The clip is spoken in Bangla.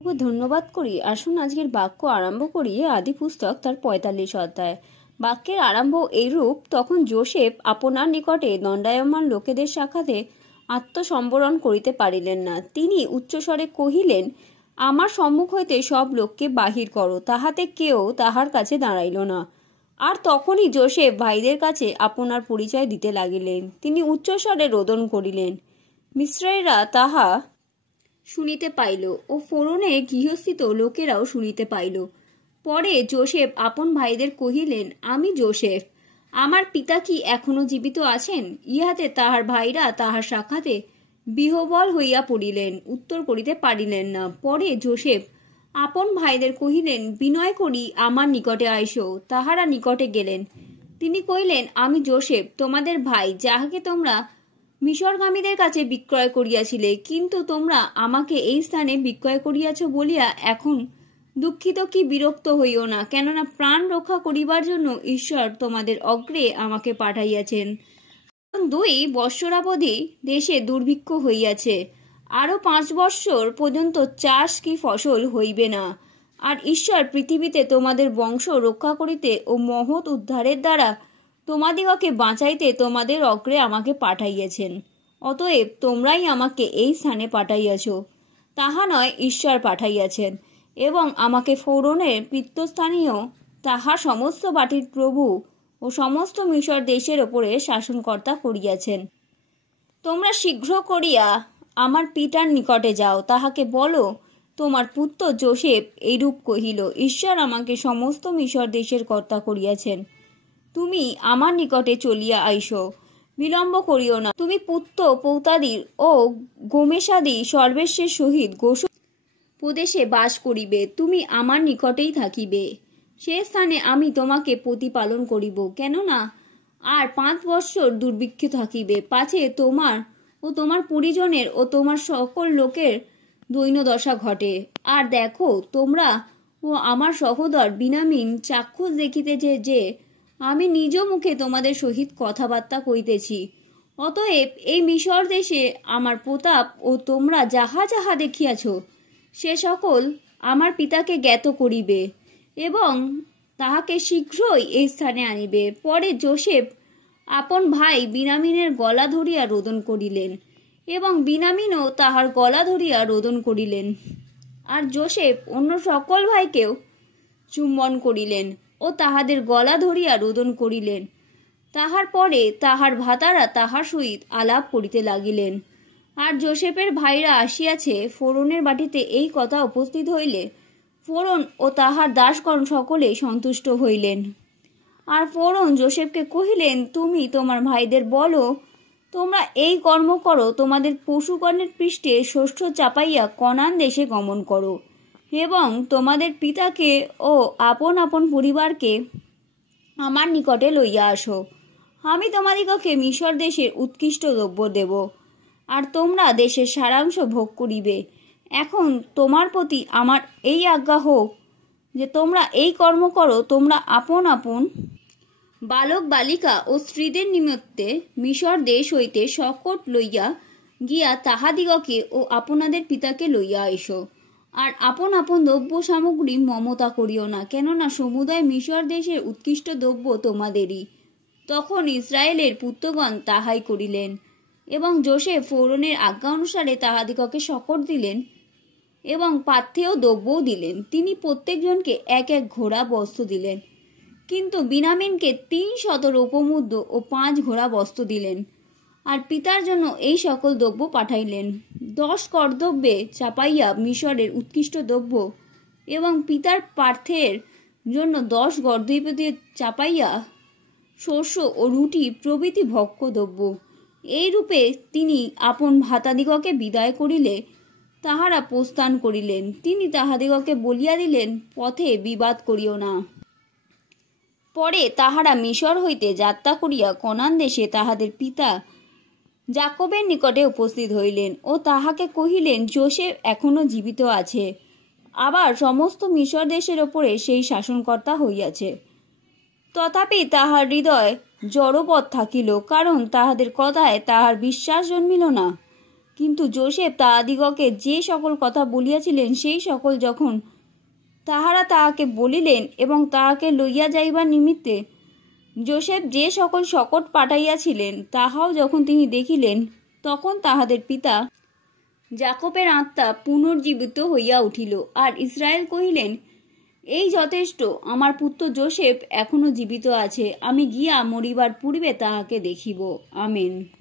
ধন্যবাদ করি। আসুন আজকের বাক্য আরম্ভ করি আদি পুস্তক তার ৪৫ অধ্যায়। বাক্যের আরম্ভ এইরূপ, তখন যোসেফ আপনার নিকটে দণ্ডায়মান লোকেদের সাক্ষাতে আত্মসম্বরণ করিতে পারিলেন না। তিনি উচ্চস্বরে কহিলেন, আমার সম্মুখ হইতে সব লোককে বাহির করো। তাহাতে কেউ তাহার কাছে দাঁড়াইল না। আর তখনই যোসেফ ভাইদের কাছে আপনার পরিচয় দিতে লাগিলেন। তিনি উচ্চস্বরে রোদন করিলেন। মিশ্রীরা তাহা শুনিতে পাইল ও ফোরনে গৃহস্থিত লোকেরাও শুনিতে পাইল। পরে যোসেফ আপন ভাইদের কহিলেন, আমি যোসেফ, আমার পিতা কি এখনো জীবিত আছেন? ইহাতে তাহার ভাইরা তাহার সাক্ষাতে বিহ্বল হইয়া পড়িলেন, উত্তর করিতে পারিলেন না। পরে যোসেফ আপন ভাইদের কহিলেন, বিনয় করি আমার নিকটে আইসো। তাহারা নিকটে গেলেন। তিনি কহিলেন, আমি যোসেফ তোমাদের ভাই, যাহাকে তোমরা মিশরগামীদের কাছে বিক্রয় করিয়াছিলে, কিন্তু তোমরা আমাকে এই স্থানে বিক্রয় করিয়াছ বলিয়া এখন দুঃখিত কি বিরক্ত হইও না, কেননা প্রাণ রক্ষা করিবার জন্য ঈশ্বর তোমাদের অগ্রে আমাকে পাঠাইয়াছেন। 2 বৎসরাবধি দেশে দুর্ভিক্ষ হইয়াছে, আরো 5 বৎসর পর্যন্ত চাষ কি ফসল হইবে না। আর ঈশ্বর পৃথিবীতে তোমাদের বংশ রক্ষা করিতে ও মহৎ উদ্ধারের দ্বারা তোমাদিগকে বাঁচাইতে তোমাদের অগ্রে আমাকে পাঠাইয়াছেন। অতএব তোমরাই আমাকে এই স্থানে পাঠাইয়াছ, তাহা নয়, ঈশ্বর পাঠাইয়াছেন, এবং আমাকে ফোরনের পিতৃস্থানীয় তাহার সমস্ত বাটির প্রভু ও সমস্ত মিশর দেশের ওপরে শাসনকর্তা করিয়াছেন। তোমরা শীঘ্র করিয়া আমার পিতার নিকটে যাও, তাহাকে বলো, তোমার পুত্র যোসেফ এইরূপ কহিল, ঈশ্বর আমাকে সমস্ত মিশর দেশের কর্তা করিয়াছেন। তুমি আমার নিকটে চলিয়া আইসো, বিলম্ব করিও না। তুমি পুত্র পৌত্রাদির ও গোমেশাদি সর্বেশের সহিত গোসল প্রদেশে বাস করিবে। তুমি আমার নিকটেই থাকিবে। সে স্থানে আমি তোমাকে প্রতিপালন করিব, কেননা আর 5 বৎসর দুর্ভিক্ষ থাকিবে, পাছে তোমার ও তোমার পরিজনের ও তোমার সকল লোকের দৈন্যদশা ঘটে। আর দেখো, তোমরা ও আমার সহোদর বিনামিন চাক্ষুষ দেখিতেছে যে আমি নিজ মুখে তোমাদের সহিত কথাবার্তা কইতেছি। অতএব এই মিশর দেশে আমার প্রতাপ ও তোমরা যাহা যাহা দেখিয়াছ সে সকল আমার পিতাকে জ্ঞাত করিবে এবং তাহাকে শীঘ্রই এই স্থানে আনিবে। পরে যোসেফ আপন ভাই বিনামিনের গলা ধরিয়া রোদন করিলেন, এবং বিনামিনও তাহার গলা ধরিয়া রোদন করিলেন। আর যোসেফ অন্য সকল ভাইকেও চুম্বন করিলেন ও তাহাদের গলা ধরিয়া রোদন করিলেন। তাহার পরে তাহার ভাতারা তাহার সহিত আলাপ করিতে লাগিলেন। আর যোসেফের ভাইরা আসিয়াছে, ফোরনের বাটিতে এই কথা উপস্থিত হইলে ফোরন ও তাহার দাসগণ সকলে সন্তুষ্ট হইলেন। আর ফোরন যোসেফকে কহিলেন, তুমি তোমার ভাইদের বলো, তোমরা এই কর্ম করো, তোমাদের পশুগণের পৃষ্ঠে শস্য চাপাইয়া কনান দেশে গমন করো, এবং তোমাদের পিতাকে ও আপন আপন পরিবারকে আমার নিকটে লইয়া আসো। আমি তোমাদিগকে মিশর দেশের উৎকৃষ্ট দ্রব্য দেব, আর তোমরা দেশের সারাংশ ভোগ করিবে। এখন তোমার প্রতি আমার এই আজ্ঞা হোক যে তোমরা এই কর্ম করো, তোমরা আপন আপন বালক বালিকা ও স্ত্রীদের নিমিত্তে মিশর দেশ হইতে সকট লইয়া গিয়া তাহাদিগকে ও আপনাদের পিতাকে লইয়া আইসো। আর আপন আপন দ্রব্য সামগ্রী মমতা করিও না, কেননা সমুদয় মিশর দেশের উৎকৃষ্ট দ্রব্য তোমাদেরই। তখন ইসরায়েলের পুত্রগণ তাহাই করিলেন, এবং যোসেফ ফোরনের আজ্ঞা অনুসারে তাহাদিগকে শকট দিলেন এবং পাথেয় দ্রব্যও দিলেন। তিনি প্রত্যেকজনকে এক এক ঘোড়া বস্ত্র দিলেন, কিন্তু বিনামিনকে 300 রৌপ্যমুদ্রা ও 5 ঘোড়া বস্ত্র দিলেন। আর পিতার জন্য এই সকল দ্রব্য পাঠাইলেন, 10 কর্তব্যে চাপাইয়া মিশরের উৎকৃষ্ট দ্রব্য, এবং পিতার পার্থের জন্য 10 গর্দভে চাপাইয়া শস্য ও রুটি প্রভৃতি ভক্ষ্য দ্রব্য। এই রূপে তিনি আপন ভাতাদিগকে বিদায় করিলে তাহারা প্রস্থান করিলেন। তিনি তাহাদিগকে বলিয়া দিলেন, পথে বিবাদ করিও না। পরে তাহারা মিশর হইতে যাত্রা করিয়া কনান দেশে তাহাদের পিতা যাকবের নিকটে উপস্থিত হইলেন ও তাহাকে কহিলেন, যোসেফ এখনো জীবিত আছে, আবার সমস্ত মিশর দেশের ওপরে সেই শাসনকর্তা হইয়াছে। তথাপি তাহার হৃদয় জড়বৎ থাকিল, কারণ তাহাদের কথায় তাহার বিশ্বাস জন্মিল না। কিন্তু যোসেফ তাহাদিগকে যে সকল কথা বলিয়াছিলেন সেই সকল যখন তাহারা তাহাকে বলিলেন এবং তাহাকে লইয়া যাইবার নিমিত্তে যোসেফ যে সকল শকট পাঠাইয়াছিলেন তাহাও যখন তিনি দেখিলেন, তখন তাহাদের পিতা যাকবের আত্মা পুনর্জীবিত হইয়া উঠিল। আর ইসরায়েল কহিলেন, এই যথেষ্ট, আমার পুত্র যোসেফ এখনো জীবিত আছে, আমি গিয়া মরিবার পূর্বে তাহাকে দেখিব। আমেন।